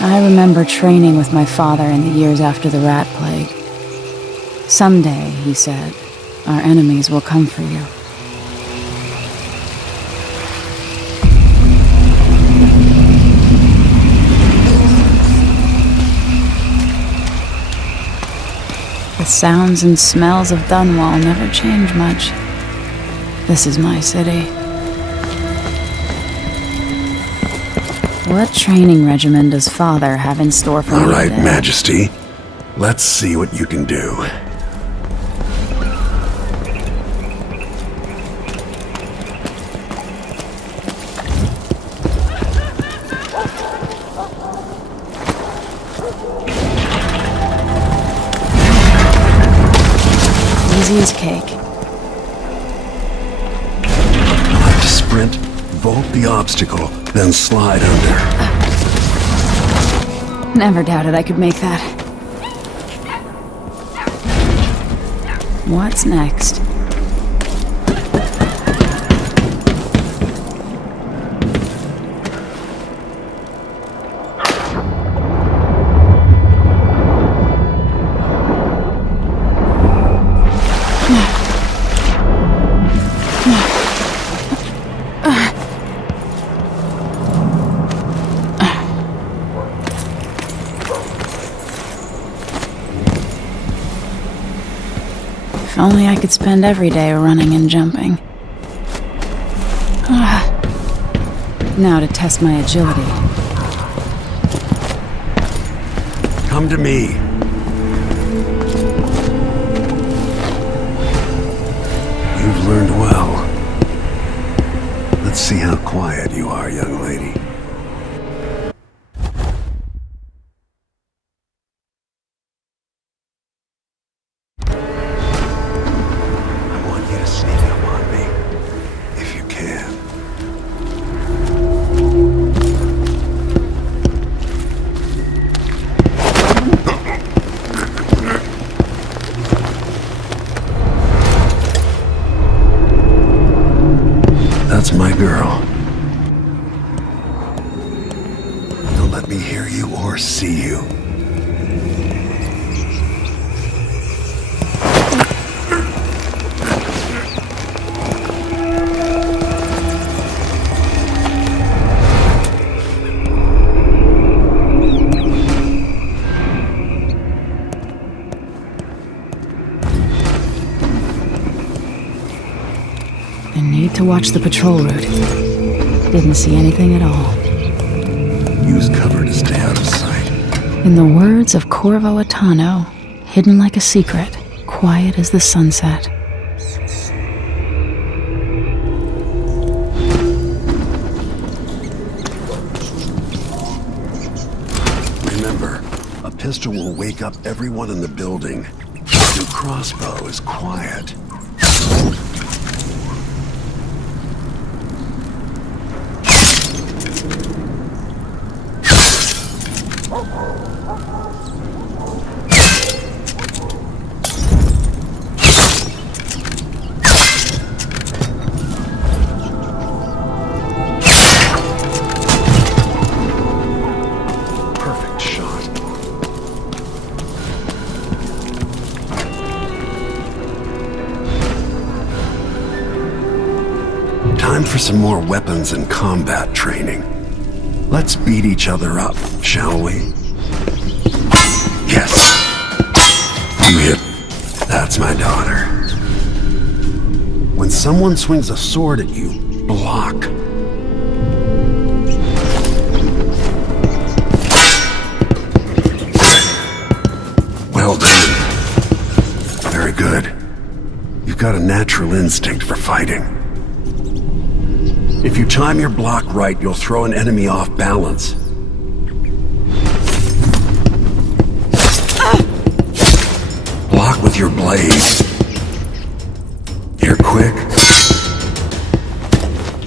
I remember training with my father in the years after the rat plague. Someday, he said, our enemies will come for you. The sounds and smells of Dunwall never change much. This is my city. What training regimen does Father have in store for me today? All right, Majesty. Let's see what you can do. Easy as cake. You'll have to sprint, vault the obstacle, then slide under. Never doubted I could make that. What's next? If only I could spend every day running and jumping. Now to test my agility. Come to me. You've learned well. Let's see how quiet you are, young lady. That's my girl. Don't let me hear you or see you. To watch the patrol route. Didn't see anything at all. Use cover to stay out of sight. In the words of Corvo Atano, hidden like a secret, quiet as the sunset. Remember, a pistol will wake up everyone in the building. Your crossbow is quiet. Time for some more weapons and combat training. Let's beat each other up, shall we? Yes. You hit. That's my daughter. When someone swings a sword at you, block. Well done. Very good. You've got a natural instinct for fighting. If you time your block right, you'll throw an enemy off balance. Block with your blade. You're quick.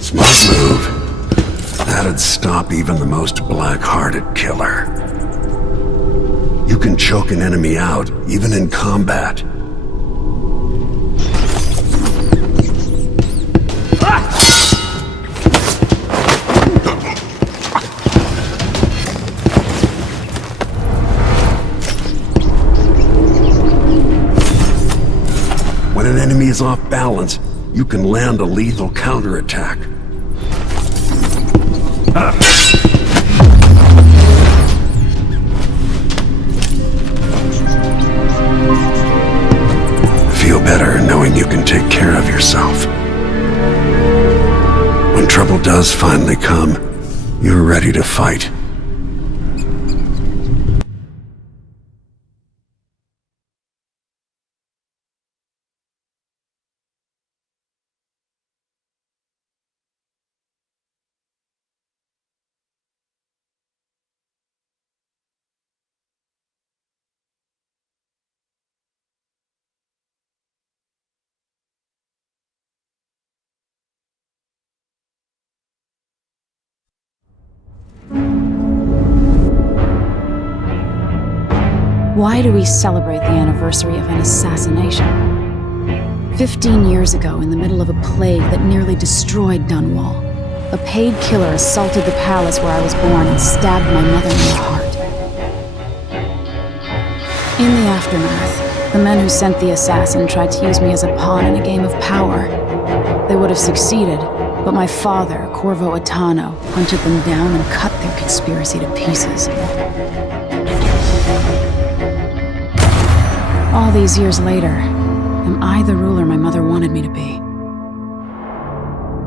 Smart move. That'd stop even the most black-hearted killer. You can choke an enemy out, even in combat. an enemy is off balance, you can land a lethal counterattack. Feel better knowing you can take care of yourself. When trouble does finally come, you're ready to fight. Why do we celebrate the anniversary of an assassination? 15 years ago, in the middle of a plague that nearly destroyed Dunwall, a paid killer assaulted the palace where I was born and stabbed my mother in the heart. In the aftermath, the men who sent the assassin tried to use me as a pawn in a game of power. They would have succeeded, but my father, Corvo Attano, hunted them down and cut their conspiracy to pieces. All these years later, am I the ruler my mother wanted me to be?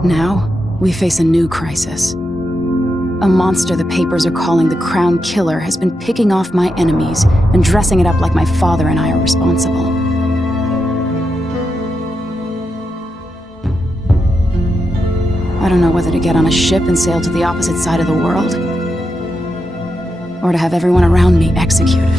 Now, we face a new crisis. A monster the papers are calling the Crown Killer has been picking off my enemies and dressing it up like my father and I are responsible. I don't know whether to get on a ship and sail to the opposite side of the world, or to have everyone around me executed.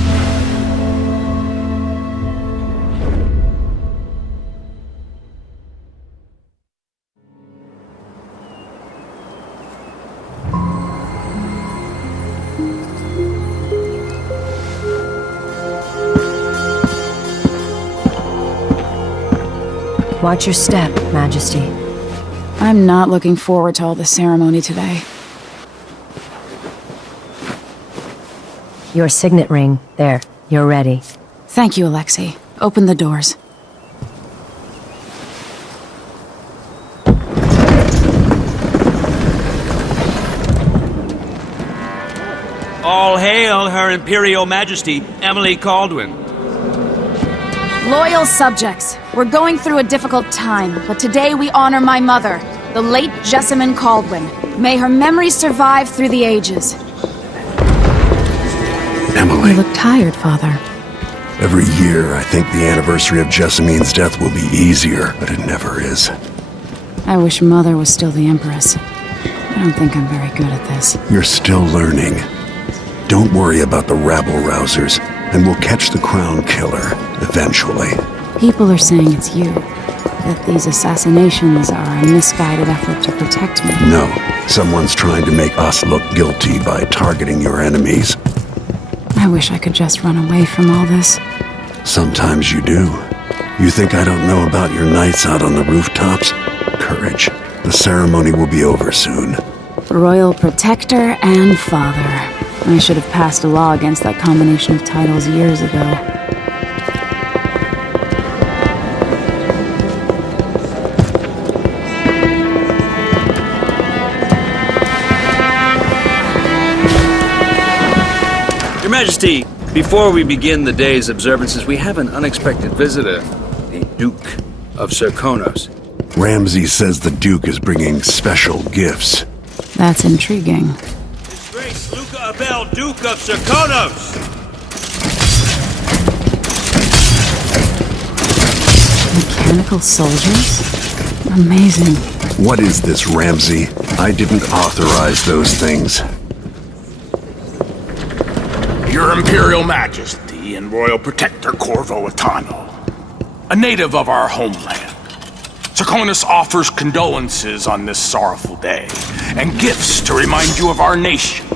Watch your step, Majesty. I'm not looking forward to all the ceremony today. Your signet ring. There, you're ready. Thank you, Alexei. Open the doors. All hail Her Imperial Majesty, Emily Caldwin. Loyal subjects, we're going through a difficult time, but today we honor my mother, the late Jessamine Caldwin. May her memory survive through the ages. Emily. You look tired, Father. Every year, I think the anniversary of Jessamine's death will be easier, but it never is. I wish Mother was still the Empress. I don't think I'm very good at this. You're still learning. Don't worry about the rabble-rousers, and we'll catch the Crown Killer, eventually. People are saying it's you. That these assassinations are a misguided effort to protect me. No, someone's trying to make us look guilty by targeting your enemies. I wish I could just run away from all this. Sometimes you do. You think I don't know about your nights out on the rooftops? Courage. The ceremony will be over soon. Royal Protector and Father. I should have passed a law against that combination of titles years ago. Your Majesty, before we begin the day's observances, we have an unexpected visitor, the Duke of Serkonos. Ramsay says the Duke is bringing special gifts. That's intriguing. His Grace Luca Abel, Duke of Serkonos! Mechanical soldiers? Amazing. What is this, Ramsay? I didn't authorize those things. Your Imperial Majesty and Royal Protector Corvo Attano, a native of our homeland. Serkonos offers condolences on this sorrowful day, and gifts to remind you of our nation,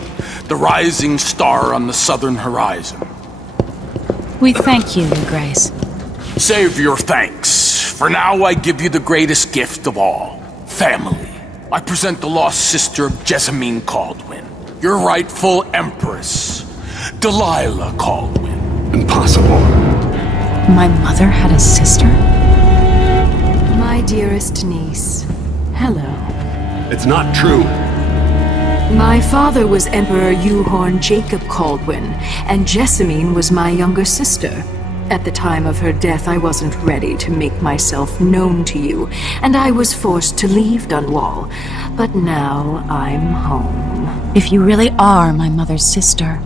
the rising star on the southern horizon. We thank you, Your Grace. Save your thanks. For now, I give you the greatest gift of all, family. I present the lost sister of Jessamine Caldwin, your rightful empress, Delilah Caldwin. Impossible. My mother had a sister? dearest niece. Hello. It's not true. My father was Emperor Euhorn Jacob Caldwin, and Jessamine was my younger sister. At the time of her death, I wasn't ready to make myself known to you, and I was forced to leave Dunwall. But now I'm home. If you really are my mother's sister,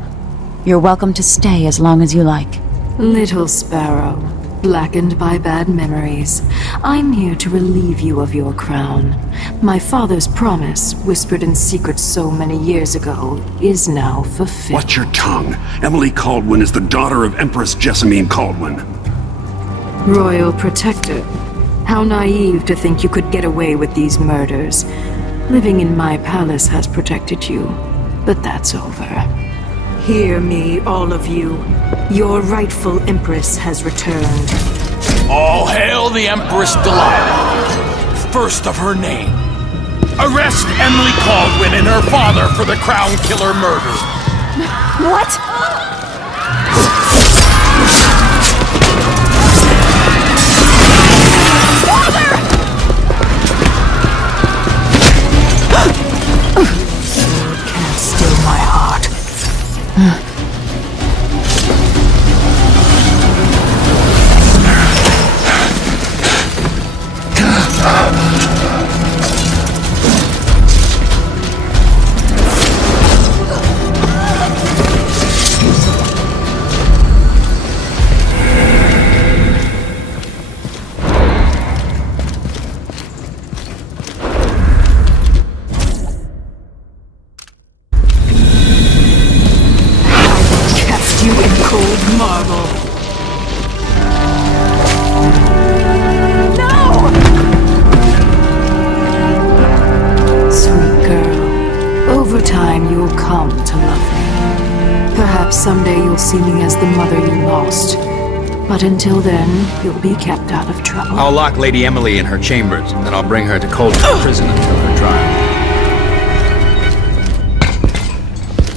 you're welcome to stay as long as you like. Little sparrow, blackened by bad memories, I'm here to relieve you of your crown. My father's promise, whispered in secret so many years ago, is now fulfilled. Watch your tongue. Emily Caldwin is the daughter of Empress Jessamine Caldwin. Royal Protector. How naive to think you could get away with these murders. Living in my palace has protected you, but that's over. Hear me, all of you. Your rightful Empress has returned. All hail the Empress Delilah, first of her name. Arrest Emily Caldwin and her father for the Crown Killer murder. What? Can't still my heart. You in cold marble. No! Sweet girl, over time you'll come to love me. Perhaps someday you'll see me as the mother you lost. But until then, you'll be kept out of trouble. I'll lock Lady Emily in her chambers, and then I'll bring her to Coldstream Prison until her trial.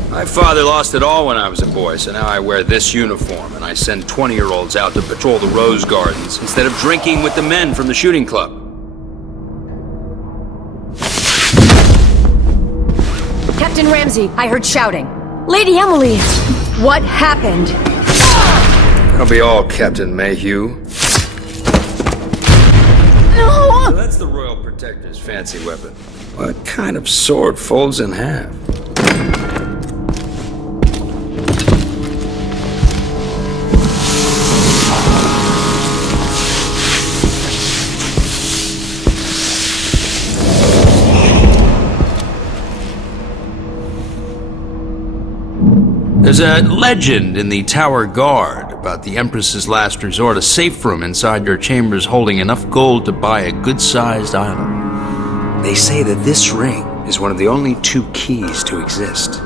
My father lost it all when I was a boy, so now I wear this uniform, and I send 20-year-olds out to patrol the Rose Gardens instead of drinking with the men from the shooting club. Captain Ramsey, I heard shouting. Lady Emily, what happened? That'll be all, Captain Mayhew. No! So that's the Royal Protector's fancy weapon. What kind of sword folds in half? There's a legend in the Tower Guard about the Empress's last resort, a safe room inside your chambers holding enough gold to buy a good-sized island. They say that this ring is one of the only 2 keys to exist.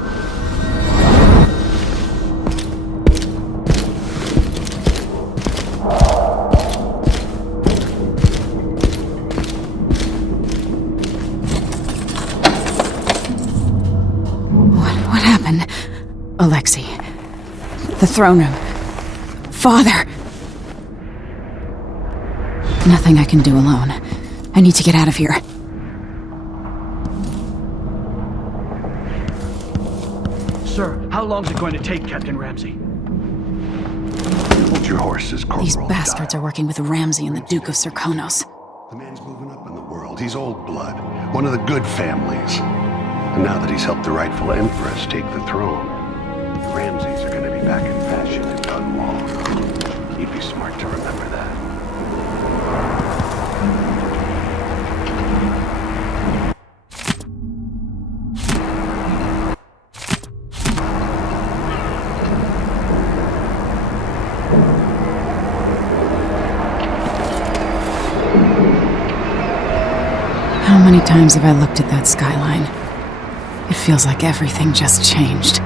What happened? Alexei. The throne room. Father! Nothing I can do alone. I need to get out of here. Sir, how long's it going to take, Captain Ramsey? Hold your horses, Corporal. These bastards are working with Ramsey and the Duke of Serkonos. The man's moving up in the world. He's old blood. One of the good families. And now that he's helped the rightful Empress take the throne, the Ramseys are going to be back in fashion in Dunwall. You'd be smart to remember that. How many times have I looked at that skyline? It feels like everything just changed.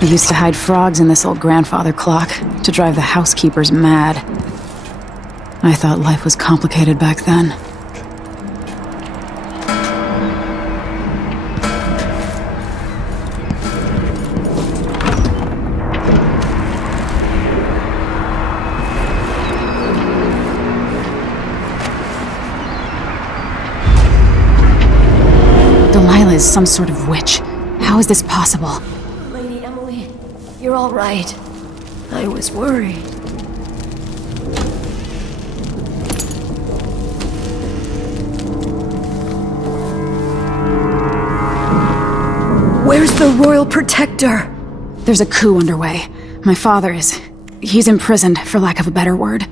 I used to hide frogs in this old grandfather clock to drive the housekeepers mad. I thought life was complicated back then. Delilah is some sort of witch. How is this possible? Lady Emily, you're all right. I was worried. Where's the Royal Protector? There's a coup underway. My father is... he's imprisoned, for lack of a better word.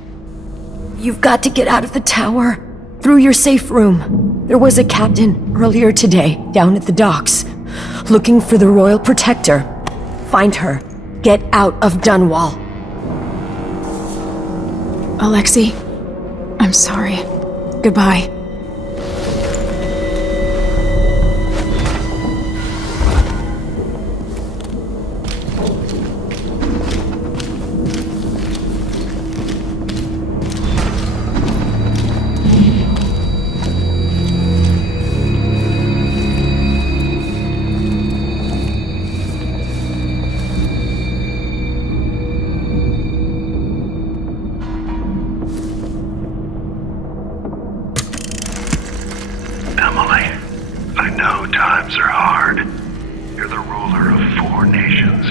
You've got to get out of the tower. Through your safe room. There was a captain earlier today, down at the docks, looking for the Royal Protector. Find her. Get out of Dunwall. Alexei, I'm sorry. Goodbye. Emily, I know times are hard. You're the ruler of 4 nations,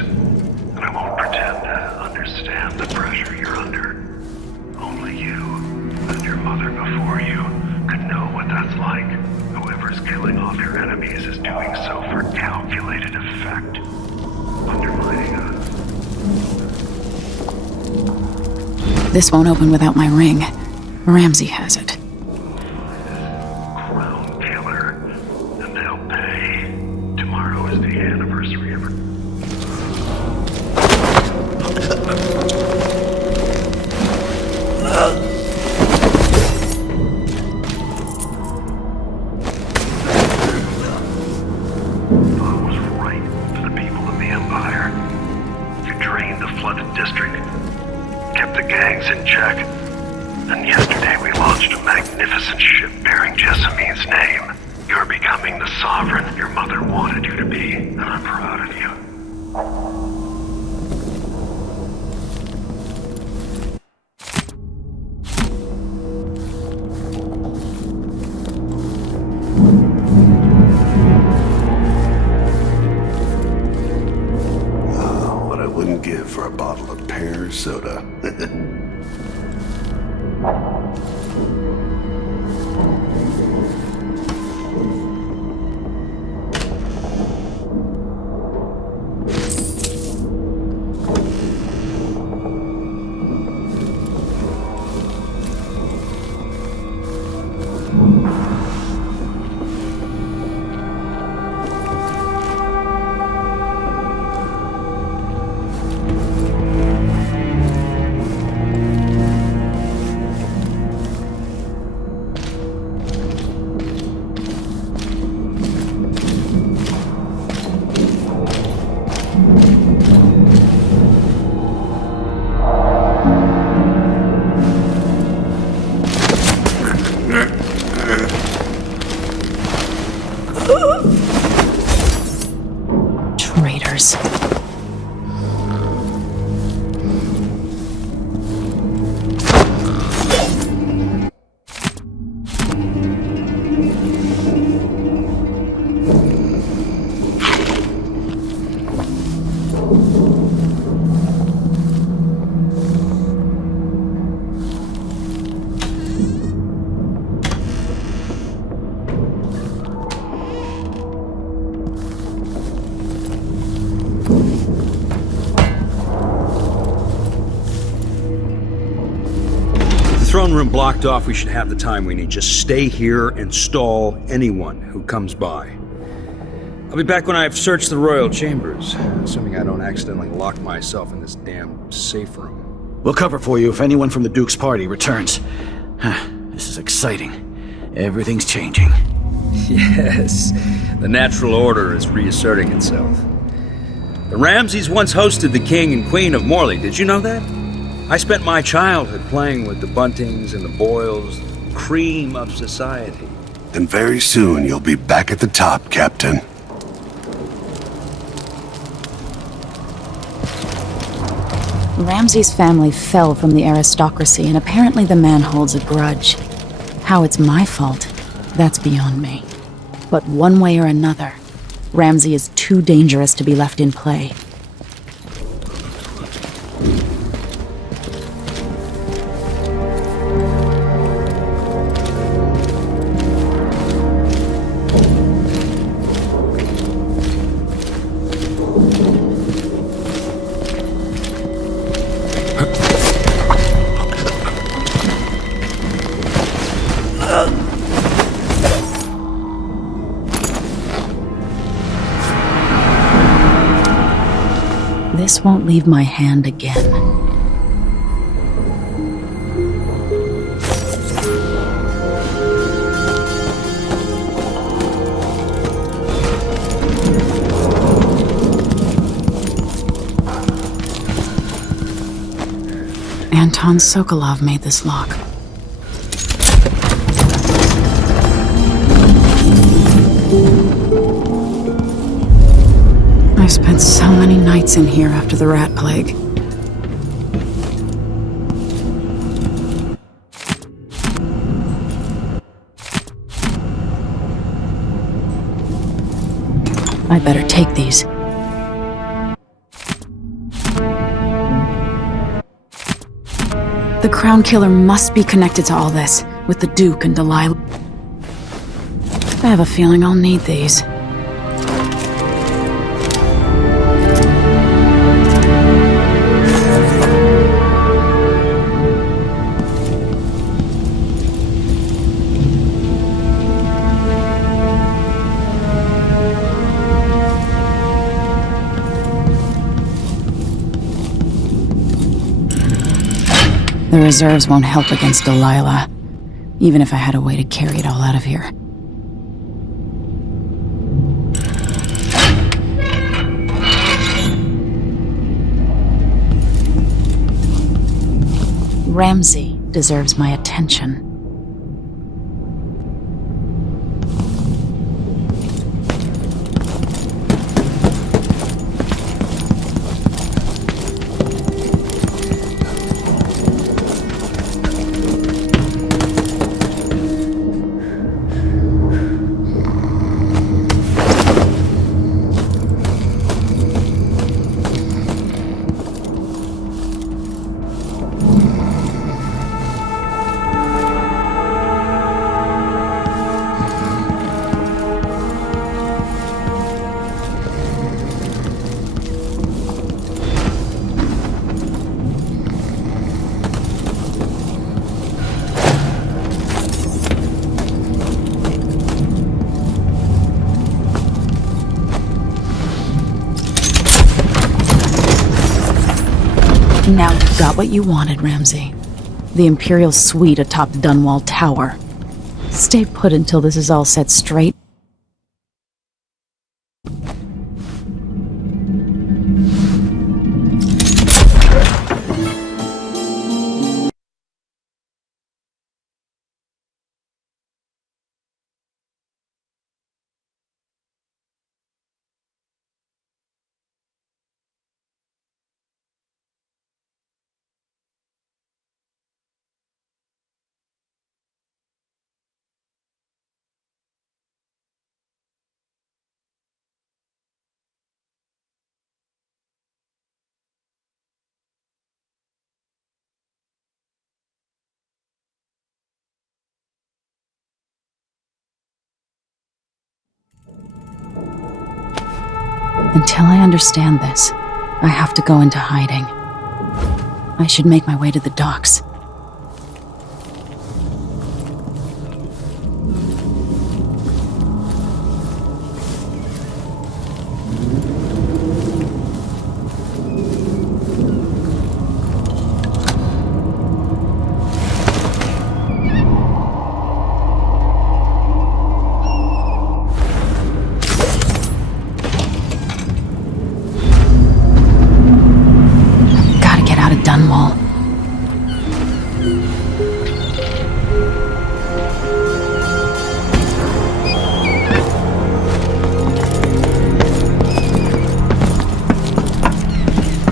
and I won't pretend to understand the pressure you're under. Only you and your mother before you could know what that's like. Whoever's killing off your enemies is doing so for calculated effect, undermining us. This won't open without my ring. Ramsey has it. For a bottle of pear soda. Traitors. Throne room blocked off, we should have the time we need. Just stay here and stall anyone who comes by. I'll be back when I've searched the royal chambers, assuming I don't accidentally lock myself in this damn safe room. We'll cover for you if anyone from the Duke's party returns. This is exciting. Everything's changing. Yes, the natural order is reasserting itself. The Ramseys once hosted the King and Queen of Morley. Did you know that? I spent my childhood playing with the Buntings and the Boyles, cream of society. And very soon you'll be back at the top, Captain. Ramsey's family fell from the aristocracy, and apparently the man holds a grudge. How it's my fault, that's beyond me. But one way or another, Ramsey is too dangerous to be left in play. This won't leave my hand again. Anton Sokolov made this lock. I spent so many nights in here after the rat plague. I better take these. The Crown Killer must be connected to all this, with the Duke and Delilah. I have a feeling I'll need these. The reserves won't help against Delilah, even if I had a way to carry it all out of here. Ramsey deserves my attention. Now you've got what you wanted, Ramsey. The Imperial suite atop Dunwall Tower. Stay put until this is all set straight. Until I understand this, I have to go into hiding. I should make my way to the docks.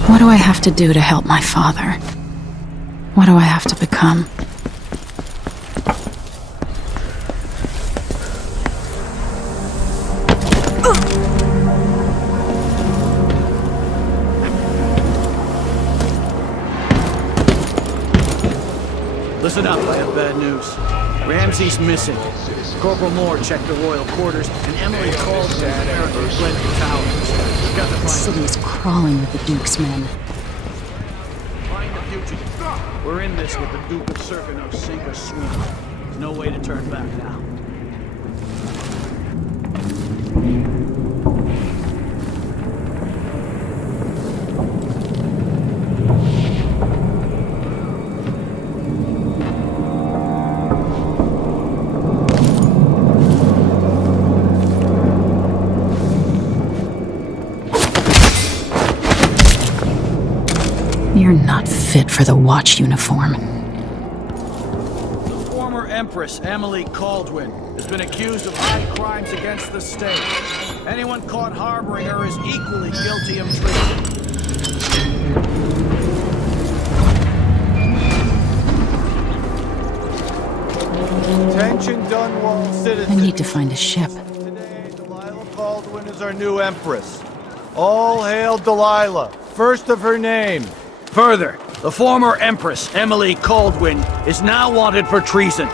What do I have to do to help my father? What do I have to become? Listen up, I have bad news. Ramsey's missing. Corporal Moore checked the royal quarters, and Emily called him apparently fled the tower. We've got to The find city is crawling with the Duke's men. the fugitive. We're in this with the Duke of Serkino, sink or swim. There's no way to turn back now. You're not fit for the watch uniform. The former Empress, Emily Caldwin, has been accused of high crimes against the state. Anyone caught harboring her is equally guilty of treason. Attention Dunwall citizens. I need to find a ship. Today, Delilah Caldwin is our new Empress. All hail Delilah, first of her name. Further, the former Empress, Emily Caldwin, is now wanted for treason.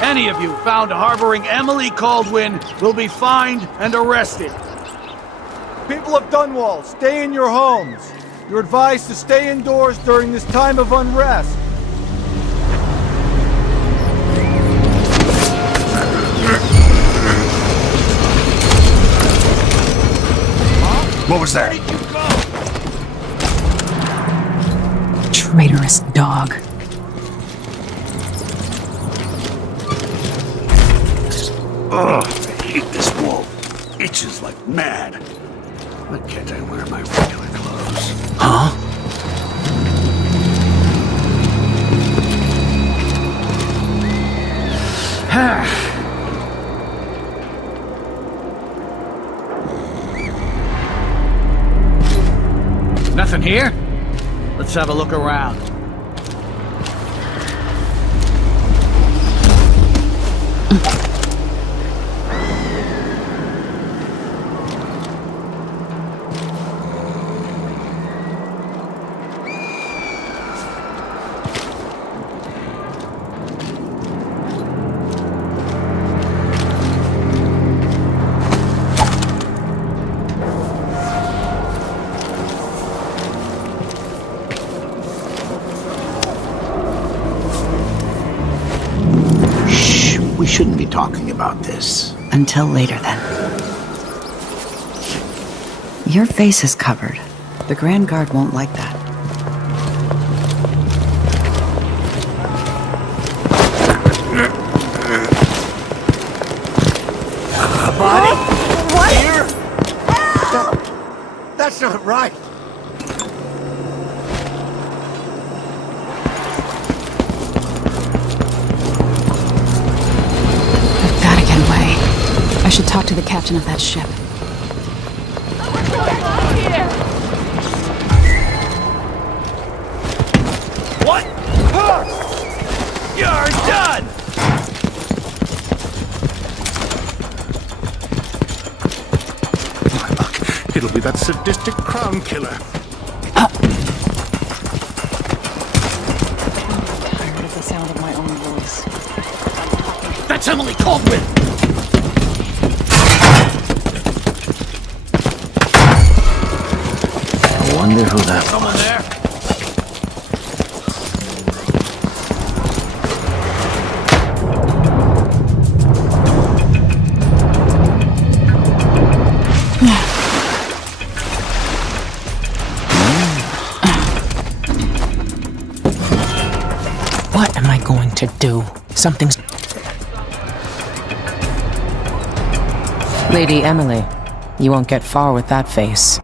Any of you found harboring Emily Caldwin will be fined and arrested. People of Dunwall, stay in your homes. You're advised to stay indoors during this time of unrest. What was that? Traitorous dog. Ugh, I hate this wall. Itches like mad. Why can't I wear my regular clothes? Huh? Nothing here? Let's have a look around. We shouldn't be talking about this. Until later, then. Your face is covered. The Grand Guard won't like that. What? Here? That's not right. I should talk to the captain of that ship. What? You're done! My luck. It'll be that sadistic crown killer. I heard the sound of my own voice. That's Emily Caldwin! I wonder who that was. Someone there? What am I going to do? Something's... Lady Emily, you won't get far with that face.